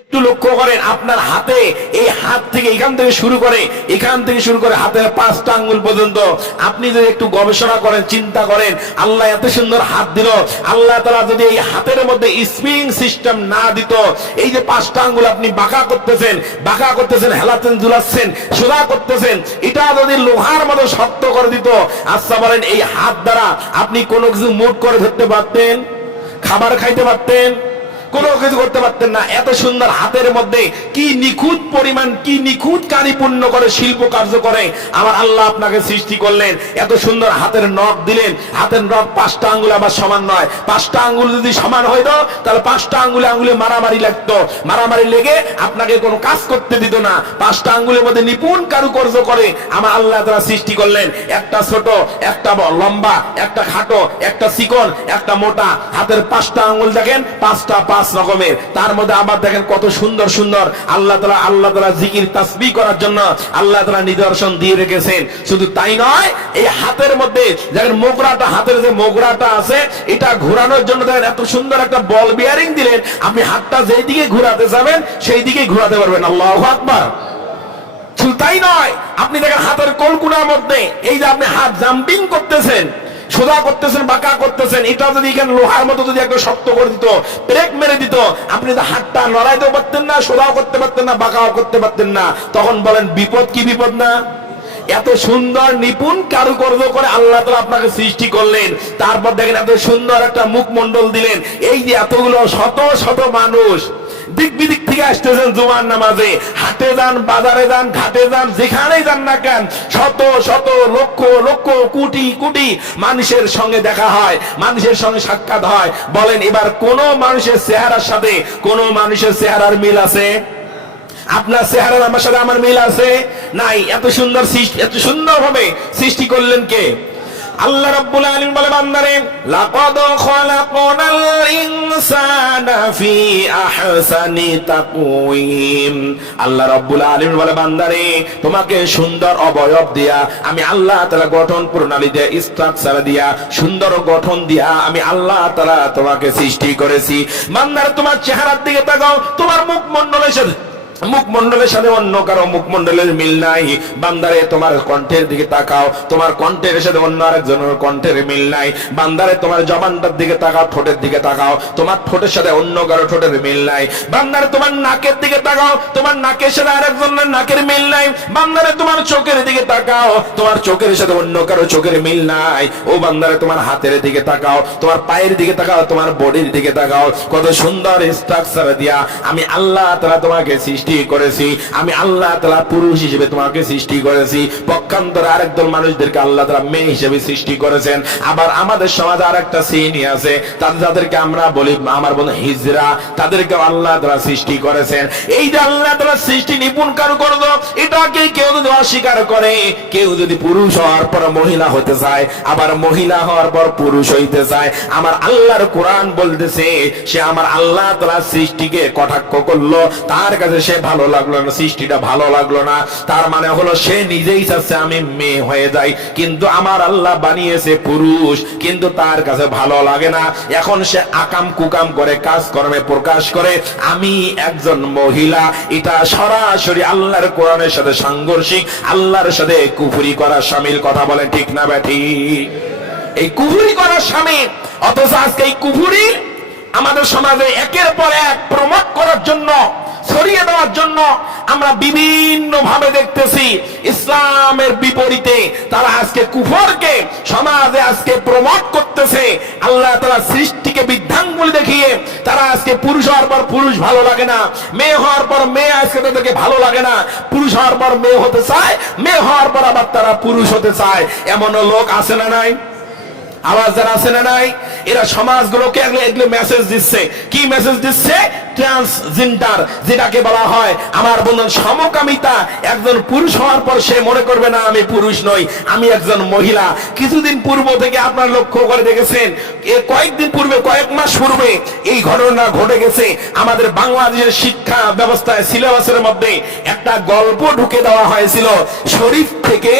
একটু লক্ষ্য করেন আপনার হাতে, এই হাত থেকে এখান থেকে শুরু করে হাতের 5টা আঙ্গুল পর্যন্ত আপনি যদি একটু গবেষণা করেন, চিন্তা করেন, আল্লাহ এত সুন্দর হাত দিল, আল্লাহ তাআলা যদি এই হাতের মধ্যে স্প্রিং সিস্টেম না দিত, এই যে 5টা আঙ্গুল আপনি বাঁকা করতেছেন, হেলাচ্ছেন, ঝুলাচ্ছেন, সোজা করতেছেন, এটা যদি লোহার মতো শক্ত করে দিত, আচ্ছা বলেন এই হাত দ্বারা আপনি কোনো কিছু মুট করে ধরতে পারতেন? খাবার খাইতে পারতেন? কোনো কিছু করতে পারতেন না। এত সুন্দর হাতের মধ্যে কি নিখুঁত পরিমাণ, কি নিখুঁত কারিপূর্ণ করে শিল্প কার্য করে আমার আল্লাহ আপনাকে সৃষ্টি করলেন। এত সুন্দর হাতের নখ দিলেন, হাতের নখ 5টা আঙ্গুল আবার সমান নয়, 5টা আঙ্গুল যদি সমান হইতো তাহলে 5টা আঙ্গুলে মারামারি লাগতো, মারামারি লেগে আপনাকে কোনো কাজ করতে দিত না। 5টা আঙ্গুলের মধ্যে নিপুণ কারুকার্য করে আমার আল্লাহ তাআলা সৃষ্টি করলেন। একটা ছোট, একটা লম্বা, একটা খাটো, একটা চিকন, একটা মোটা। হাতের 5টা আঙ্গুল দেখেন, 5টা 5 রকমের। তার মধ্যে আবার দেখেন কত সুন্দর সুন্দর আল্লাহ তাআলা জিকির তাসবিহ করার জন্য আল্লাহ তাআলা নিদর্শন দিয়ে রেখেছেন। শুধু তাই নয়, এই হাতের মধ্যে দেখেন মোগরাটা, হাতের যে মোগরাটা আছে এটা ঘোরানোর জন্য দেখেন এত সুন্দর একটা বল বিয়ারিং দিলেন, আপনি হাতটা যেই দিকে ঘোরাতে যাবেন সেই দিকেই ঘোরাতে পারবেন। আল্লাহু আকবার। শুধু তাই নয়, আপনি দেখেন হাতের কলকুনার মধ্যে এই যে আপনি হাত জাম্পিং করতেছেন, সোজা করতেছেন, বাঁকা করতেছেন, এটা যদি এখানে লোহার মতো যদি একটা শক্ত করে দিত, ব্রেক মেরে দিত, আপনি তো হাতটা নড়াইতেও পারতেন না, সোজাও করতে পারতেন না, বাঁকাও করতে পারতেন না। তখন বলেন বিপদ কি বিপদ না? এত সুন্দর নিপুণ কারুকার্য করে আল্লাহ তাআলা আপনাকে সৃষ্টি করলেন। তারপর দেখেন এত সুন্দর একটা মুখমণ্ডল দিলেন। এই যে এতগুলো শত শত মানুষ দিক বিদিক থেকে আসতেছেন জুমার নামাজে, হাটে যান, বাজারে যান, ঘাটে যান, যেখানেই যান না কেন, শত শত লক্ষ লক্ষ কোটি কোটি মানুষের সঙ্গে দেখা হয়, মানুষের সঙ্গে সাক্ষাৎ হয়। বলেন এবার কোন মানুষের চেহারার সাথে কোন মানুষের চেহারার মিল আছে? আপনার চেহারার আমার সাথে আমার মিল আছে? নাই। এত সুন্দর সৃষ্টি, এত সুন্দর ভাবে সৃষ্টি করলেন কে? আল্লাহ রাব্বুল আলামিন বলে বান্দারে, লাকাদ খালাকনাল ইনসানা ফি আহসানি তাকওয়িম। আল্লাহ রাব্বুল আলামিন বলে বান্দারে, তোমাকে সুন্দর অবয়ব দিয়া আমি আল্লাহ তাআলা গঠন প্রণালী দিয়া, স্ট্রাকচার দিয়া, সুন্দর গঠন দিয়া আমি আল্লাহ তাআলা তোমাকে সৃষ্টি করেছি। বান্দারে তোমার চেহারার দিকে তাকাও, তোমার মুখমণ্ডলের সাথে অন্য কারো মুখমণ্ডলের মিল নাই। বান্দারে তোমার কণ্ঠের দিকে তাকাও, তোমার কণ্ঠের সাথে অন্য আরেকজনের কণ্ঠের মিল নাই। বান্দারে তোমার জবানটার দিকে তাকাও, ঠোঁটের দিকে তাকাও, তোমার ঠোঁটের সাথে অন্য কারো ঠোঁটের মিল নাই। বান্দারে তোমার নাকের দিকে তাকাও, তোমার নাকের সাথে আরেকজনের নাকের মিল নাই। বান্দারে তোমার চোখের দিকে তাকাও, তোমার চোখের সাথে অন্য কারো চোখের মিল নাই। ও বান্দারে তোমার হাতের দিকে তাকাও, তোমার পায়ের দিকে তাকাও, তোমার বডির দিকে তাকাও। কত সুন্দর স্ট্রাকচার দিয়া আমি আল্লাহ তাআলা তোমাকে সৃষ্টি করেছি। আমি আল্লাহ তাআলা পুরুষ হিসেবে তোমাকে সৃষ্টি করেছি। পক্ষান্তরে আরেক দল মানুষদেরকে আল্লাহ তাআলা মেয়ে হিসেবে সৃষ্টি করেছেন। আবার আমাদের সমাজে আরেকটা শ্রেণী আছে, যাদেরকে আমরা বলি আমার বন্ধু হিজরা, তাদেরকে আল্লাহ তাআলা সৃষ্টি করেছেন। এই যে আল্লাহ তাআলা সৃষ্টি নিপুণ কারুকার্য, এটাকে কেউ যদি অস্বীকার করে, কেউ যদি পুরুষ হওয়ার পর মহিলা হতে চায়, আবার মহিলা হওয়ার পর পুরুষ হইতে চায়, আমার আল্লাহর কোরআন বলতেছে সে আমার আল্লাহ তাআলা সৃষ্টিকে কটাক্ষ করলো, তার কাছে সে ভালো লাগলো না, সৃষ্টিটা ভালো লাগলো না। তার মানে হলো সে নিজেই চাচ্ছে আমি মেয়ে হয়ে যাই, কিন্তু আমার আল্লাহ বানিয়েছে পুরুষ, কিন্তু তার কাছে ভালো লাগে না। এখন সে আকাম কুকাম করে, কাজকর্মে প্রকাশ করে আমি একজন মহিলা। এটা সরাসরি আল্লাহর কোরআনের সাথে সাংঘর্ষিক, আল্লাহর সাথে কুফরি করা শামিল। কথা বলে ঠিক না ব্যাঠি? এই কুফরি করা শামিল। অথচ আজকে এই কুফরি আমাদের সমাজে একের পর এক প্রমোট করার জন্য, ছড়িয়ে দেওয়ার জন্য আমরা বিভিন্ন ভাবে দেখতেছি ইসলামের বিপরীতে তারা আজকে কুফরকে সমাজে আজকে প্রমোট করতেছে। আল্লাহ তাআলা সৃষ্টিকে বৃদ্ধাঙ্গুলি দেখিয়ে তারা আজকে পুরুষ হওয়ার পর পুরুষ ভালো লাগে না, মেয়ে হওয়ার পর মেয়ে আজকে তাদেরকে ভালো লাগে না, পুরুষ হওয়ার পর মেয়ে হতে চায়, মেয়ে হওয়ার পর আবার তারা পুরুষ হতে চায়। এমন লোক আছে না নাই? আওয়াজ যারা আছে না নাই? এরা সমাজগুলোকে এগুলো মেসেজ দিচ্ছে। কি মেসেজ দিচ্ছে? ট্রান্সজেন্ডার, যেটাকে বলা হয় আমার বন্ধু সমকামিতা। একজন পুরুষ হওয়ার পর সে মনে করবে না আমি পুরুষ নই, আমি একজন মহিলা। কিছুদিন পূর্ব থেকে আপনারা লক্ষ্য করে দেখেছেন, কয়েকদিন পূর্বে, কয়েক মাস পূর্বে এই ঘটনা ঘটে গেছে। আমাদের বাংলাদেশের শিক্ষা ব্যবস্থায় সিলেবাসের মধ্যে একটা গল্প ঢুকে দেওয়া হয়েছিল, শরীফ থেকে